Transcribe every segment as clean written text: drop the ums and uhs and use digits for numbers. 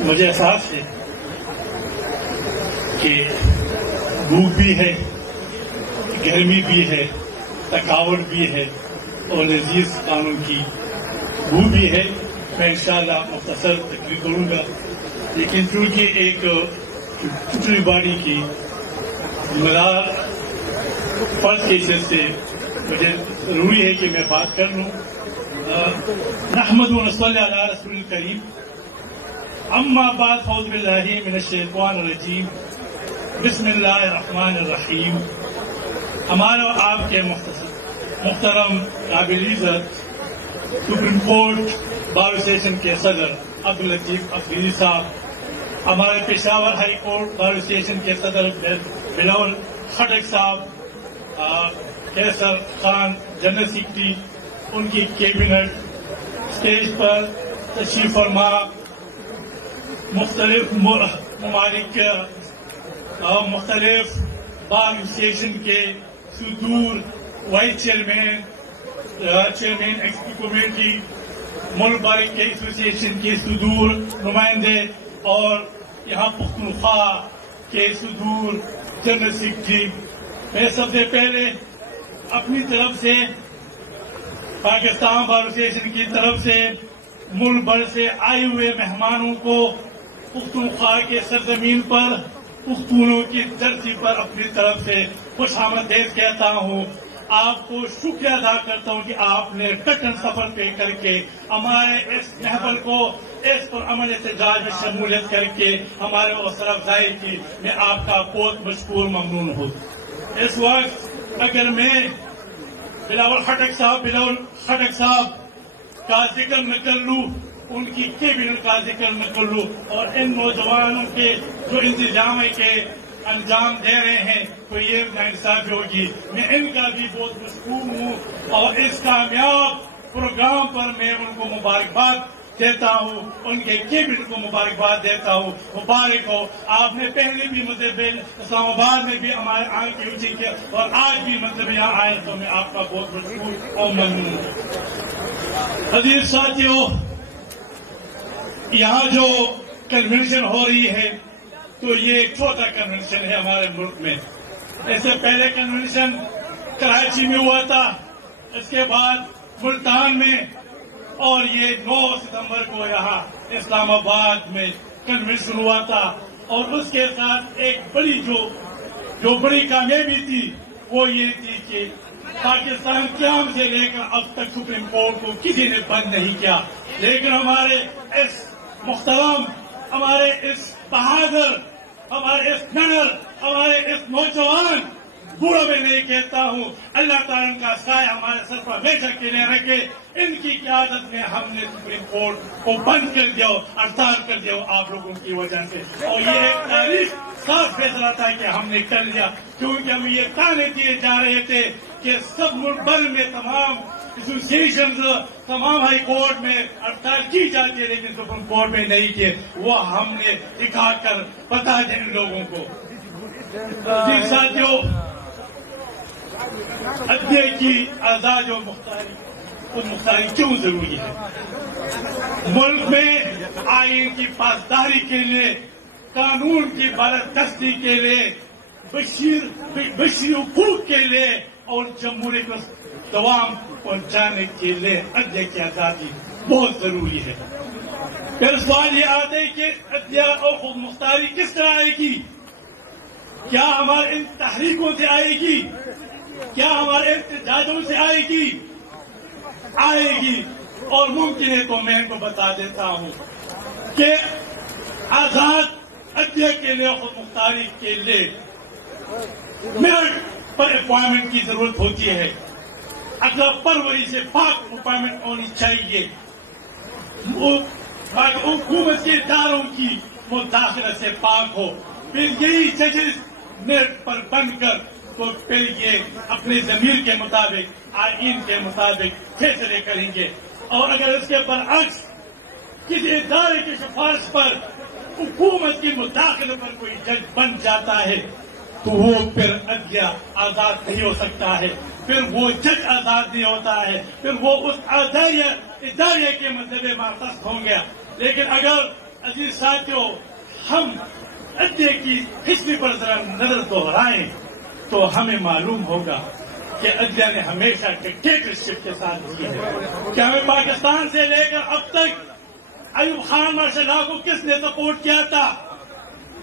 مجھے احساس ہے کہ بھوک بھی ہے، گرمی بھی ہے، تھکاوٹ بھی ہے اور لذیذ قانون کی بو بھی ہے. میں انشاءاللہ مختصر تقریر کروں گا، لیکن چونکہ ایک چٹنی باڑی کی ذمہ دار فرض کی حیثیت سے مجھے ضروری ہے کہ میں بات کر لوں. نحمد و نصلی علی رسول الکریم. اما بعد فاعوذ باللہ من الشیطان الرجیم. بسم اللہ الرحمن الرحیم. ہمارے اور آپ کے محترم قابل عزت سپریم کورٹ بار اسوسیشن کے صدر عبداللطیف افریدی صاحب، ہمارے Peshawar high court bar association کے صدر بلاول خٹک صاحب، کیسر خان جنرل سیکرٹری، ان کی کیبنٹ، اسٹیج پر تشریف فرما مختلف ممالک مختلف بار اسوسیشن کے صدور، وائس چیئرمین ایگزیکٹو کمیٹی، ملک بار کے ایسوسیشن کے صدور نمائندے اور یہاں پختونخوا کے صدور جنرل سیکرٹری، میں سب سے پہلے اپنی طرف سے پاکستان بار ایسوسیشن کی طرف سے ملک بھر سے آئے ہوئے مہمانوں کو پختونخوا کے سرزمین پر پختونوں کی دھرتی پر اپنی طرف سے خوش آمدید کہتا ہوں. آپ کو شکریہ ادا کرتا ہوں کہ آپ نے ڈٹن سفر طے کر کے ہمارے اس محفل کو اس پر عمل احتجاج میں شمولیت کر کے ہمارے حوصلہ افزائی کی. میں آپ کا بہت مشکور ممنون ہوں. اس وقت اگر میں بلاول خٹک صاحب کا ذکر نہ کر لوں، ان کی کیبنٹ کا ذکر نہ کر لوں، اور ان نوجوانوں کے جو انتظام کے انجام دے رہے ہیں تو یہ ناانصافی ہوگی. میں ان کا بھی بہت مشکور ہوں اور اس کامیاب پروگرام پر میں ان کو مبارکباد دیتا ہوں، ان کے کیبنٹ کو مبارکباد دیتا ہوں. مبارک ہو. آپ نے پہلے بھی مطلب اسلام آباد میں بھی ہمارے آنکھ اونچی کیا اور آج بھی مطلب یہاں آئے تو میں آپ کا بہت مشکور اور ممنون ہوں. عزیز ساتھیوں، یہاں جو کنونشن ہو رہی ہے تو یہ ایک چھوٹا کنونشن ہے ہمارے ملک میں. اس سے پہلے کنونشن کراچی میں ہوا تھا، اس کے بعد ملتان میں، اور یہ 9 ستمبر کو یہاں اسلام آباد میں کنونشن ہوا تھا. اور اس کے ساتھ ایک بڑی جو بڑی کامیابی تھی وہ یہ تھی کہ پاکستان قیام سے لے کر اب تک سپریم کورٹ کو کسی نے بند نہیں کیا. لیکن ہمارے اس محترم، ہمارے اس بہادر، ہمارے اس نڈر، ہمارے اس نوجوان بوڑھا میں نہیں کہتا ہوں، اللہ تعالیٰ کا سایہ ہمارے سر پر ہمیشہ کے رکھے. ان کی قیادت میں ہم نے سپریم کورٹ کو بند کر دیا، ہڑتال کر دیا آپ لوگوں کی وجہ سے. اور یہ ایک تاریخ صاف فیصلہ تھا کہ ہم نے کر لیا، کیونکہ ہم یہ تانے دیے جا رہے تھے کہ سب ملک بھر میں تمام ایسوسیشن، تمام ہائی کورٹ میں ہڑتال کی جاتی ہے لیکن سپریم کورٹ میں نہیں کیے. وہ ہم نے دکھا کر بتا دیں ان لوگوں کو. جی ساتھیوں، عدلیہ کی آزاد و مختاری کیوں ضروری ہے؟ ملک میں آئین کی پاسداری کے لیے، قانون کی بالادستی کے لیے، بشری حقوق کے لیے اور جمہوریت کو دوام پہنچانے کے لیے عدلیہ کی آزادی بہت ضروری ہے. پھر سوال یہ آتا ہے کہ عدلیہ اور خود مختاری کس طرح آئے گی؟ کیا ہمارے ان تحریکوں سے آئے گی؟ کیا ہمارے احتجاجوں سے آئے گی؟ آئے گی. اور ممکن ہے تو میں ان کو بتا دیتا ہوں کہ آزاد عدلیہ کے لیے، خود مختاری کے لیے میرٹ پر اپوائنٹمنٹ کی ضرورت ہوتی ہے. اگر پروری سے پاک اپوائنٹمنٹ ہونی چاہیے. حکومت کے اداروں کی مداخلت سے پاک ہو. پھر یہی ججز میرٹ پر بن کر تو پھر یہ اپنے ضمیر کے مطابق، آئین کے مطابق فیصلے کریں گے. اور اگر اس کے برعکس کسی ادارے کی سفارش پر حکومت کی مداخلت پر کوئی جج بن جاتا ہے تو وہ پھر عدلیہ آزاد نہیں ہو سکتا ہے، پھر وہ جج آزاد نہیں ہوتا ہے، پھر وہ اس ادارے کے مطلب ماتحت ہوں گے. لیکن اگر عزیز ساتھیوں، ہم عدلیہ کی ہسٹری پر ذرا نظر دہرائیں تو ہمیں معلوم ہوگا کہ عدلیہ نے ہمیشہ ڈکٹیٹرشپ کے ساتھ کی ہے کہ ہمیں پاکستان سے لے کر اب تک ایوب خان مارشل لا کو کس نے سپورٹ کیا تھا،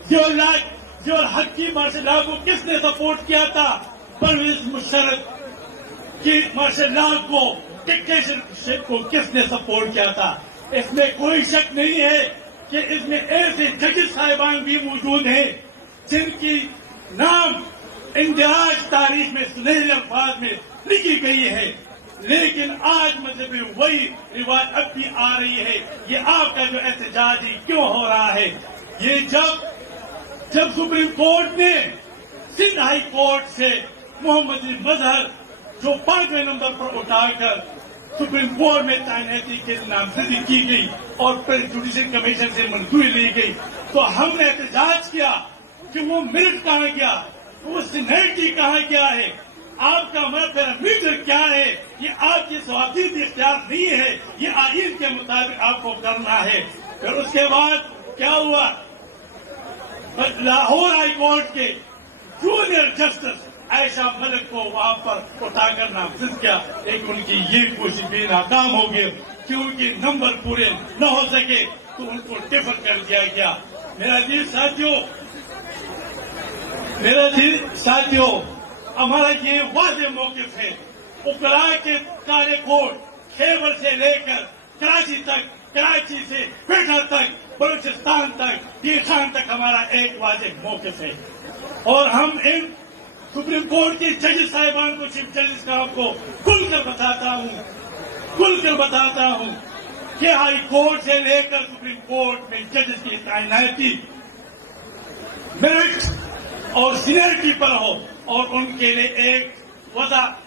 ضیاء الحق کی مارشل لا کو کس نے سپورٹ کیا تھا، پرویز مشرف کی مارشل لا کو ڈکٹیٹرشپ کو کس نے سپورٹ کیا تھا۔ اس میں کوئی شک نہیں ہے کہ اس میں ایسے ججز صاحبان بھی موجود ہیں جن کی نام اندراج تاریخ میں سنہرے الفاظ میں لکھی گئی ہے، لیکن آج مطلب وہی رواج اب بھی آ رہی ہے۔ یہ آپ کا جو احتجاج کیوں ہو رہا ہے؟ یہ جب سپریم کورٹ نے سندھ ہائی کورٹ سے محمد مظہر جو 5ویں نمبر پر اٹھا کر سپریم کورٹ میں تعیناتی کے نامزدگی کی گئی اور پھر جوڈیشل کمیشن سے منظوری لی گئی، تو ہم نے احتجاج کیا کہ وہ میرٹ کہاں گیا، وہ سینیٹی کہاں گیا ہے، آپ کا پیرامیٹر کیا ہے؟ یہ آپ کی ثوابدید اختیار نہیں ہے، یہ آئین کے مطابق آپ کو کرنا ہے۔ پھر اس کے بعد کیا ہوا؟ لاہور ہائی کورٹ کے جونیئر جسٹس عائشہ ملک کو وہاں پر اٹھا کر نامزد کیا، لیکن ان کی یہ کوشش بھی ناکام ہو گئی کیونکہ نمبر پورے نہ ہو سکے تو ان کو ڈیفر کر دیا گیا۔ میرا عزیز ساتھیوں، ہمارا یہ واضح موقف ہے، وکلاء کے کالے کوٹ خیبر سے لے کر کراچی تک، کراچی سے کوئٹہ تک، بلوچستان تک، پیر خان تک ہمارا ایک واضح موقف ہے، اور ہم ان سپریم کورٹ کے ججز صاحبان کو، چیف جسٹس کا آپ کو کھل کر بتاتا ہوں کہ ہائی کورٹ سے لے کر سپریم کورٹ میں ججز کی تعیناتی میرٹ اور سینئرٹی پر ہو، اور ان کے لیے ایک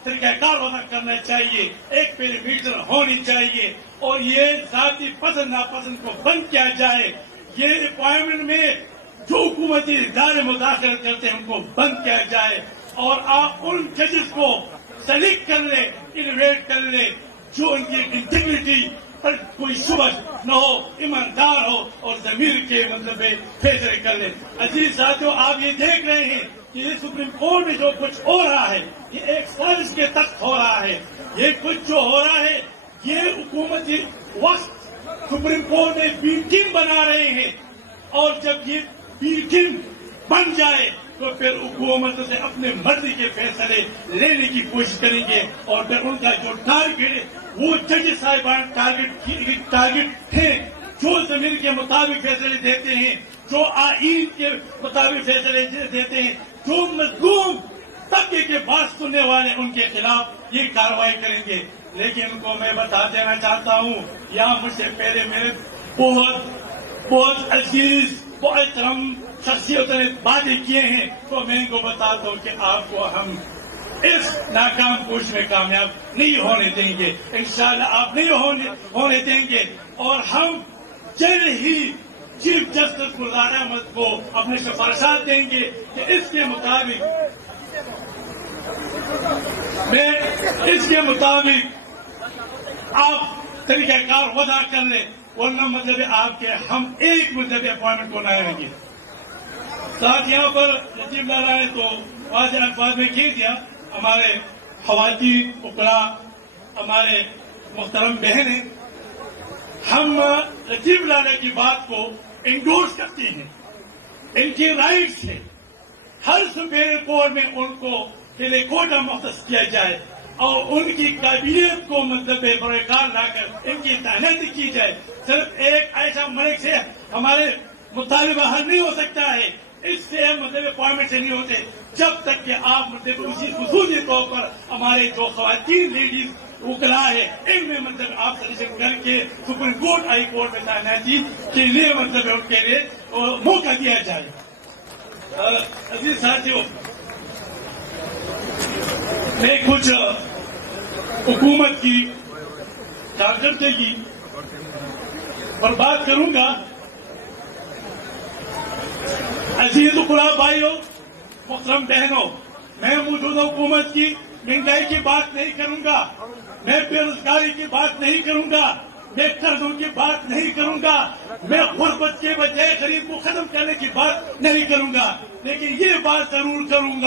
طریقہ کار وضع کرنا چاہیے، ایک پیرامیٹر ہونی چاہیے، اور یہ ذاتی پسند ناپسند کو بند کیا جائے۔ یہ اپوائنٹمنٹ میں جو حکومتی ادارے مداخلت کرتے ہیں ان کو بند کیا جائے، اور آپ ان ججز کو سلیکٹ کر لیں، انویٹ کر لیں جو ان کی انٹیگریٹی پر کوئی شبہ نہ ہو، ایماندار ہو اور ضمیر کے مطلب فیصلے کر لیں۔ عزیز ساتھیوں، آپ یہ دیکھ رہے ہیں کہ یہ سپریم کورٹ میں جو کچھ ہو رہا ہے یہ ایک سازش کے تحت ہو رہا ہے۔ یہ کچھ جو ہو رہا ہے یہ حکومتی وقت سپریم کورٹ میں بی ٹیم بنا رہے ہیں، اور جب یہ بی ٹیم بن جائے تو پھر حکومت سے اپنے مرضی کے فیصلے لینے کی کوشش کریں گے، اور پھر ان کا جو ٹارگیٹ ہے وہ جج صاحبان ٹارگیٹ ہے جو زمین کے مطابق فیصلے دیتے ہیں، جو آئین کے مطابق فیصلے دیتے ہیں، جو مظلوم طبقے کے بات سننے والے ان کے خلاف یہ کارروائی کریں گے۔ لیکن ان کو میں بتا دینا چاہتا ہوں، یہاں مجھ سے پہلے میرے بہت عزیز بہت احترام شخصیتوں نے باتیں کیے ہیں، تو میں ان کو بتاتا ہوں کہ آپ کو ہم اس ناکام کوشش میں کامیاب نہیں ہونے دیں گے، انشاءاللہ آپ نہیں ہونے دیں گے، اور ہم جلد ہی چیف جسٹس گلزار احمد کو اپنے سفارشات دیں گے کہ اس کے مطابق آپ طریقہ کار وضع کر لیں، ورنہ مطلب آپ کے ہم ایک مطلب اپوائنٹمنٹ کو نہ رہیں گے۔ ساتھ یہاں پر نجیب لالا نے تو واضح الفاظ میں کہہ دیا، ہمارے خواتین وکلاء، ہمارے محترم بہنیں، ہم نجیب لالا کی بات کو انڈورس کرتے ہیں، ان کی رائٹس ہے، ہر سپیریئر کورٹ میں ان کو کے کوٹا مختص کیا جائے، اور ان کی قابلیت کو مطلب برقرار لا کر ان کی تعیناتی کی جائے۔ صرف ایک عائشہ ملک سے ہمارے مطالبہ حل نہیں ہو سکتا ہے، اس سے مطلب اپوائنٹمنٹ سے نہیں ہوتے، جب تک کہ آپ مطلب اسی خصوصی طور پر ہمارے جو خواتین لیڈیز وکلاء ہے ان میں مطلب آپ سلیکشن کر کے سپریم کورٹ ہائی کورٹ میں تعیناتی کے لیے مطلب ان کے لیے موقع دیا جائے۔ عزیز ساتھیوں، میں کچھ حکومت کی کارکردگی پر بات کروں گا۔ عزیز وکلاء بھائیوں، محترم بہنوں، میں موجودہ حکومت کی مہنگائی کی بات نہیں کروں گا، میں بے روزگاری کی بات نہیں کروں گا، میں قرضوں کی بات نہیں کروں گا، میں غربت کے بجائے غریب کو ختم کرنے کی بات نہیں کروں گا، لیکن یہ بات ضرور کروں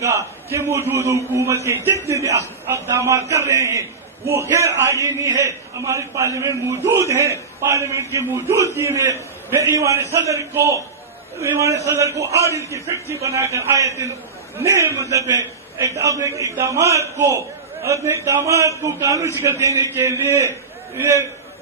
گا کہ موجود حکومت کے جتنے بھی اقدامات کر رہے ہیں وہ غیر آئینی ہے. ہماری پارلیمنٹ موجود ہے، پارلیمنٹ کی موجودگی میں میں ایوان صدر کو عادل کی فیکٹری بنا کر آئے دن نئے مطلب اپنے اقدامات کو قانون شکل دینے کے لیے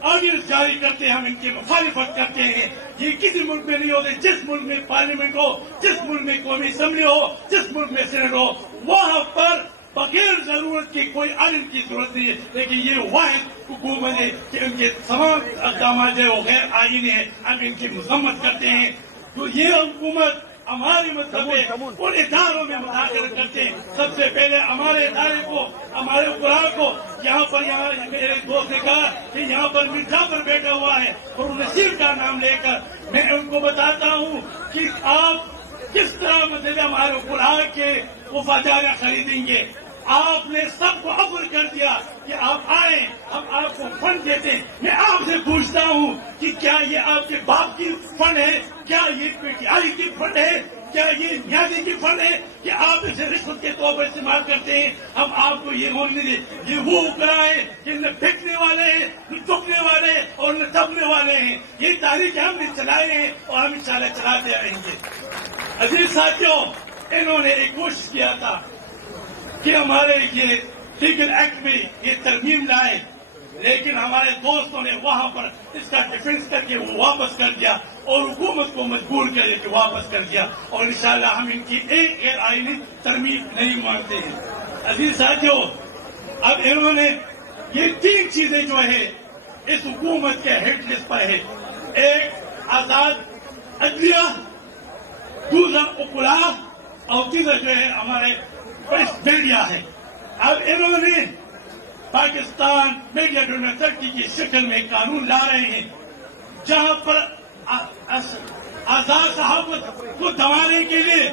آرڈیننس جاری کرتے ہیں. ہم ان کی مخالفت کرتے ہیں. یہ کسی ملک میں نہیں ہوتے. جس ملک میں پارلیمنٹ ہو، جس ملک میں قومی اسمبلی ہو، جس ملک میں سینٹ ہو، وہاں پر بغیر ضرورت کی کوئی عالم کی ضرورت نہیں ہے. لیکن یہ واحد حکومت ہے کہ ان کے تمام اقدامات جو غیر آئینی ہیں، ہم ان کی مذمت کرتے ہیں. تو یہ حکومت ہماری مطلب ان اداروں میں مداخلت کرتے ہیں. سب سے پہلے ہمارے ادارے کو، ہمارے قرآن کو یہاں میرے دوست نے کہا کہ یہاں پر مرزا پر بیٹھا ہوا ہے اور نصیر کا نام لے کر میں ان کو بتاتا ہوں کہ آپ کس طرح مطلب ہمارے قرآن کے وفاداریاں خریدیں گے. آپ نے سب کو عفو کر دیا کہ آپ آئیں، ہم آپ کو فنڈ دیتے ہیں. میں آپ سے پوچھتا ہوں کہ کیا یہ آپ کے باپ کی فنڈ ہے؟ کیا یہ پی ٹی آئی کی فنڈ ہے؟ کیا یہ نیازی کی فنڈ ہے کہ آپ اسے رشوت کے طور پر استعمال کرتے ہیں؟ ہم آپ کو یہ ہونے دیں. یہ وہ اوپرا ہے کہ نہ پھینکنے والے ہیں، نہ چکنے والے ہیں اور نہ دبنے والے ہیں. یہ تاریخ ہم نے چلائے ہیں اور ہم انشاءاللہ چلاتے رہیں گے. عزیز ساتھیوں، انہوں نے ایک کوشش کیا تھا کہ ہمارے یہ لیگل ایکٹ میں یہ ترمیم لائے، لیکن ہمارے دوستوں نے وہاں پر اس کا ڈیفینس کر کے وہ واپس کر دیا اور حکومت کو مجبور کر کے واپس کر دیا. اور انشاءاللہ ہم ان کی ایک غیر آئینی ترمیم نہیں مانتے ہیں. عزیز ساتھیوں، اب انہوں نے یہ 3 چیزیں جو ہے اس حکومت کے ہٹ لسٹ پر ہے. ایک آزاد عدلیہ، دوسرا اقلاع اور تیسرا جو ہے ہمارے میڈیا ہے. اب انہوں نے پاکستان میڈیا ڈیموکریسی کی شکل میں قانون لا رہے ہیں جہاں پر آزاد صحافت کو دبانے کے لیے،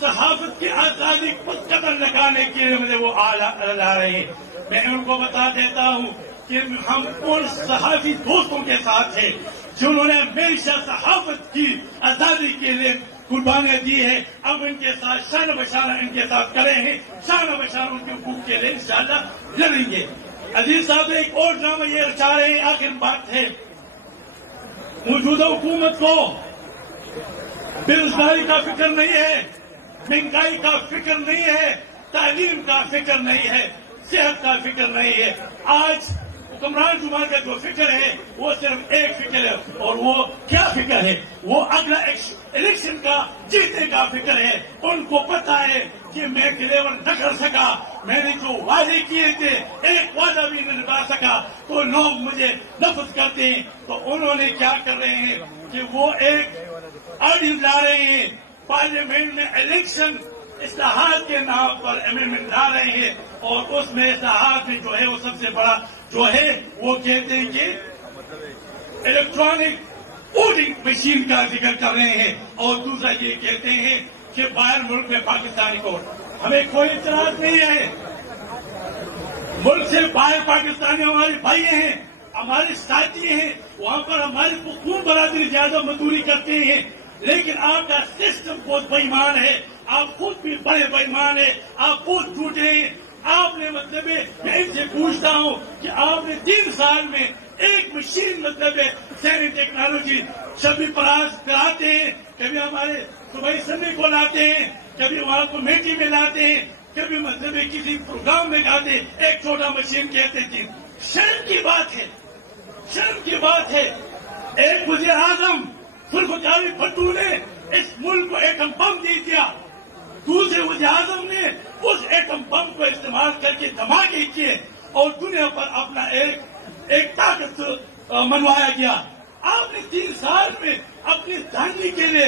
صحافت کی آزادی کو قدر لگانے کے لیے مجھے وہ لا رہے ہیں. میں ان کو بتا دیتا ہوں کہ ہم ان صحافی دوستوں کے ساتھ ہیں جنہوں نے ہمیشہ صحافت کی آزادی کے لیے قربانیاں دی ہے. اب ان کے ساتھ شان بشانہ ان کے ساتھ کرے ہیں، شان بشانہ ان کے حقوق کے لیے انشاءاللہ لڑیں گے. عزیز صاحب، ایک اور ڈرامہ یہ چاہ رہے ہیں. آخر بات ہے، موجودہ حکومت کو بے روزگاری کا فکر نہیں ہے، مہنگائی کا فکر نہیں ہے، تعلیم کا فکر نہیں ہے، صحت کا فکر نہیں ہے. آج حکمران جماعت کا جو فکر ہے وہ صرف ایک فکر ہے، اور وہ کیا فکر ہے؟ وہ اگلا الیکشن کا جیتنے کا فکر ہے. ان کو پتا ہے کہ میں ڈلیور نہ کر سکا، میں نے جو وعدے کیے تھے ایک وعدہ بھی نہیں نبھا سکا تو لوگ مجھے نفرت کرتے ہیں. تو انہوں نے کیا کر رہے ہیں کہ وہ ایک آرڈیننس لا رہے ہیں، پارلیمنٹ میں الیکشن اصلاحات کے نام پر امینڈمنٹ لا رہے ہیں، اور اس میں اصلاحات میں جو ہے وہ سب سے بڑا جو ہے وہ کہتے ہیں کہ الیکٹرانک ووٹنگ مشین کا ذکر کر رہے ہیں، اور دوسرا یہ کہتے ہیں کہ باہر ملک میں پاکستانی کو. ہمیں کوئی اعتراض نہیں ہے، ملک سے باہر پاکستانی ہمارے بھائی ہیں، ہمارے ساتھی ہیں، وہاں پر ہماری خون برادری زیادہ مزدوری کرتے ہیں. لیکن آپ کا سسٹم بہت بے ایمان ہے، آپ خود بھی بڑے بے ایمان ہیں، آپ بہت جھوٹے ہیں. آپ نے مطلب میں ان سے پوچھتا ہوں کہ آپ نے 3 سال میں ایک مشین مطلب سینی ٹیکنالوجی شبی پراز کراتے ہیں، کبھی ہمارے صوبائی اسمبلی کو لاتے ہیں، کبھی وہاں کو میٹی میں لاتے ہیں، کبھی مطلب کسی پروگرام میں جاتے ہیں، ایک چھوٹا مشین کہتے تھے. شرم کی بات ہے، شرم کی بات ہے. ایک وزیر اعظم ذوالفقار بھٹو نے اس ملک کو ایٹم بم دے دیا، دوسرے وزیر اعظم نے اس ایٹم بم کو استعمال کر کے دھماکے کیے اور دنیا پر اپنا ایک طاقت منوایا گیا. آپ نے 3 سال میں اپنی دھاندلی کے لیے،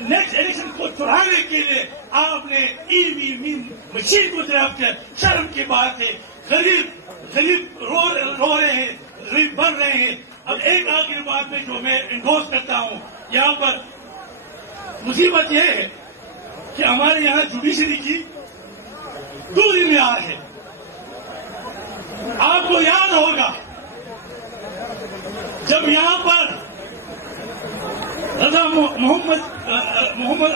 نیکسٹ الیکشن کو چڑھانے کے لیے آپ نے ای وی مشین کو طرف کیا. شرم کی بات ہے. غریب رو رہے ہیں، غریب بڑھ رہے ہیں. اب ایک آخری بات میں جو میں انڈورس کرتا ہوں، یہاں پر مصیبت یہ ہے کہ ہمارے یہاں جوڈیشری کی دوسری معیار ہے. آپ کو یاد ہوگا جب یہاں پر محمد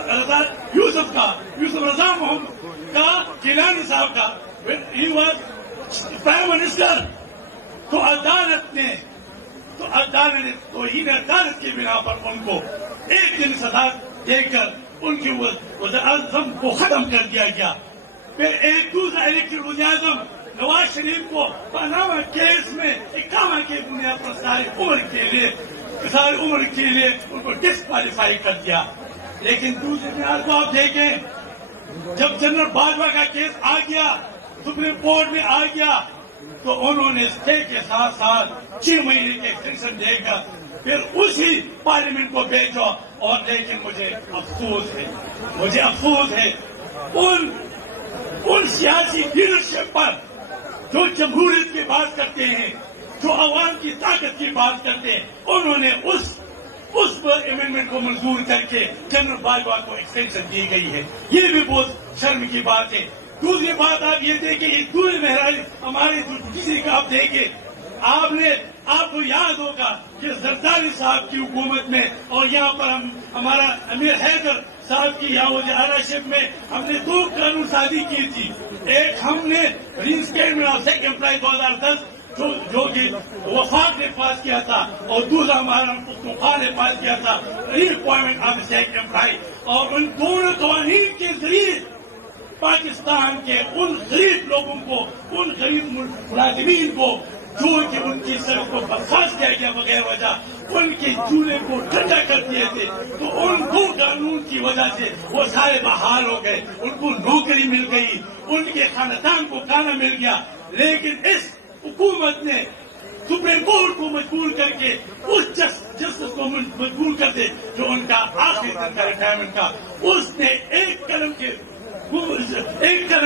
رضا یوسف رضا محمد کا گیلانی صاحب کا ہی واز پرائم منسٹر، تو عدالت نے توہین عدالت کی بنا پر ان کو ایک دن سزا دے کر ان کی وزیر اعظم کو ختم کر دیا گیا. پھر ایک دوسرا الیکٹڈ وزیر اعظم نواز شریف کو پاناما کیس میں اقامہ کی بنیاد پر ساری عمر کے لیے ان کو ڈسکوالیفائی کر دیا. لیکن دوسرے بنیاد کو آپ دیکھیں، جب جنرل باجوہ کا کیس آ گیا، سپریم کورٹ میں آ گیا، تو انہوں نے اسٹے کے ساتھ ساتھ 6 مہینے کی ایکسٹینشن دے کر پھر اسی پارلیمنٹ کو بھیجا. اور لیکن مجھے افسوس ہے ان سیاسی لیڈرشپ پر جو جمہوریت کی بات کرتے ہیں، جو عوام کی طاقت کی بات کرتے ہیں، انہوں نے اس امینڈمنٹ کو منظور کر کے جنرل باجوہ کو ایکسٹینشن دی گئی ہے. یہ بھی بہت شرم کی بات ہے. دوسری بات آپ یہ دیکھیں، ایک دوسری مہرائی ہماری کسی کا آپ دیکھیں، آپ کو یاد ہوگا کہ زرداری صاحب کی حکومت میں اور یہاں پر ہمارا امیر حیدر صاحب کی یہاں وزیر اعلیٰ میں ہم نے 2 قانون سازی کی تھی. ایک ہم نے ری اسٹیٹمنٹ آف سیکنڈ امپلائی 2010 جو کہ وفاق نے پاس کیا تھا، اور دوسرا ہمارا پختونخوا نے پاس کیا تھا ری اپوائنٹمنٹ آف سیکنڈ امپلائی. اور ان دونوں قوانین کے ذریعے پاکستان کے ان غریب لوگوں کو، ان غریب ملازمین کو جو کہ ان کی سڑک کو برخاست کیا گیا بغیر وجہ، ان کے چولہے کو ٹھنڈا کر دیے تھے، تو ان 2 قانون کی وجہ سے وہ سارے بحال ہو گئے، ان کو نوکری مل گئی، ان کے خاندان کو کھانا مل گیا. لیکن اس حکومت نے سپریم کورٹ کو مجبور کر کے اس جسٹس کو مجبور کر دے جو ان کا آخری دن کا ریٹائرمنٹ کا، اس نے ایک قلم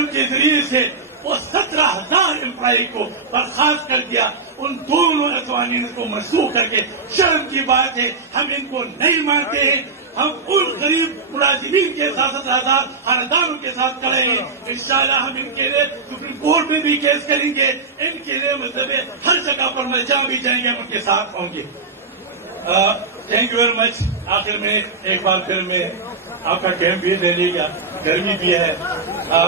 کے ذریعے سے وہ 17,000 امپلائی کو برخاست کر دیا. ان دونوں قوانین کو منسوخ کر کے شرم کی بات ہے. ہم ان کو نہیں مانتے ہیں. ہم ان غریب ملازمین کے ساتھ 17,000 خاندانوں کے ساتھ کھڑے ہیں. انشاءاللہ ہم ان کے لیے سپریم کورٹ میں بھی کیس کریں گے. ان کے لیے مطلب ہر جگہ پر میں جہاں بھی جائیں گے ہم ان کے ساتھ ہوں گے. Thank you very much. آخر میں ایک بار پھر میں آپ کا ٹائم بھی لے لے گا، گرمی بھی ہے.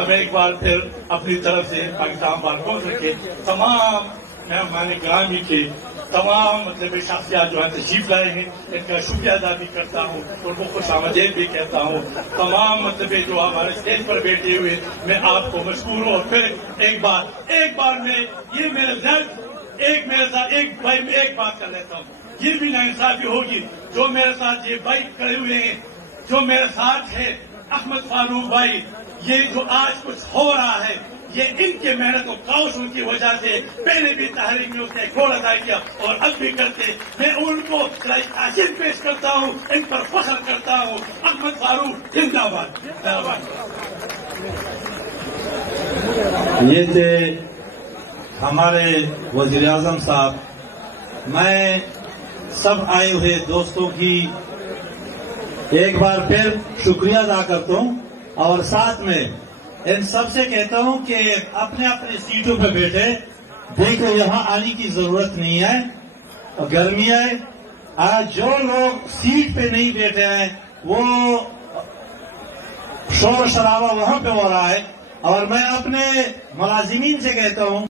میں ایک بار پھر اپنی طرف سے پاکستان بار کونسل کے تمام مہمان گرامی کے تمام مطلب شخصیات جو ہے تشریف لائے ہیں، ان کا شکریہ ادا بھی کرتا ہوں، ان کو خوش آمدید بھی کہتا ہوں. تمام مطلب جو ہمارے اسٹیج پر بیٹھے ہوئے میں آپ کو مشکور ہوں. اور پھر ایک بار میں یہ میرے ساتھ ایک بات کر لیتا ہوں. یہ بھی ناانصافی ہوگی جو میرے ساتھ یہ بھائی کھڑے ہوئے ہیں، جو میرے ساتھ ہے احمد فاروق بھائی. یہ جو آج کچھ ہو رہا ہے یہ ان کے محنت و کوششوں کی وجہ سے پہلے بھی تحریک میں اس نے رول ادا کیا اور اب بھی کرتے. میں ان کو تعریف پیش کرتا ہوں، ان پر فخر کرتا ہوں. احمد فاروق زندہ باد. یہ تھے ہمارے وزیر اعظم صاحب. میں سب آئے ہوئے دوستوں کی ایک بار پھر شکریہ ادا کرتا ہوں، اور ساتھ میں ان سب سے کہتا ہوں کہ اپنے اپنے سیٹوں پہ بیٹھے. دیکھو یہاں آنے کی ضرورت نہیں ہے، گرمی ہے. آج جو لوگ سیٹ پہ نہیں بیٹھے ہیں وہ شور شرابہ وہاں پہ ہو رہا ہے. اور میں اپنے ملازمین سے کہتا ہوں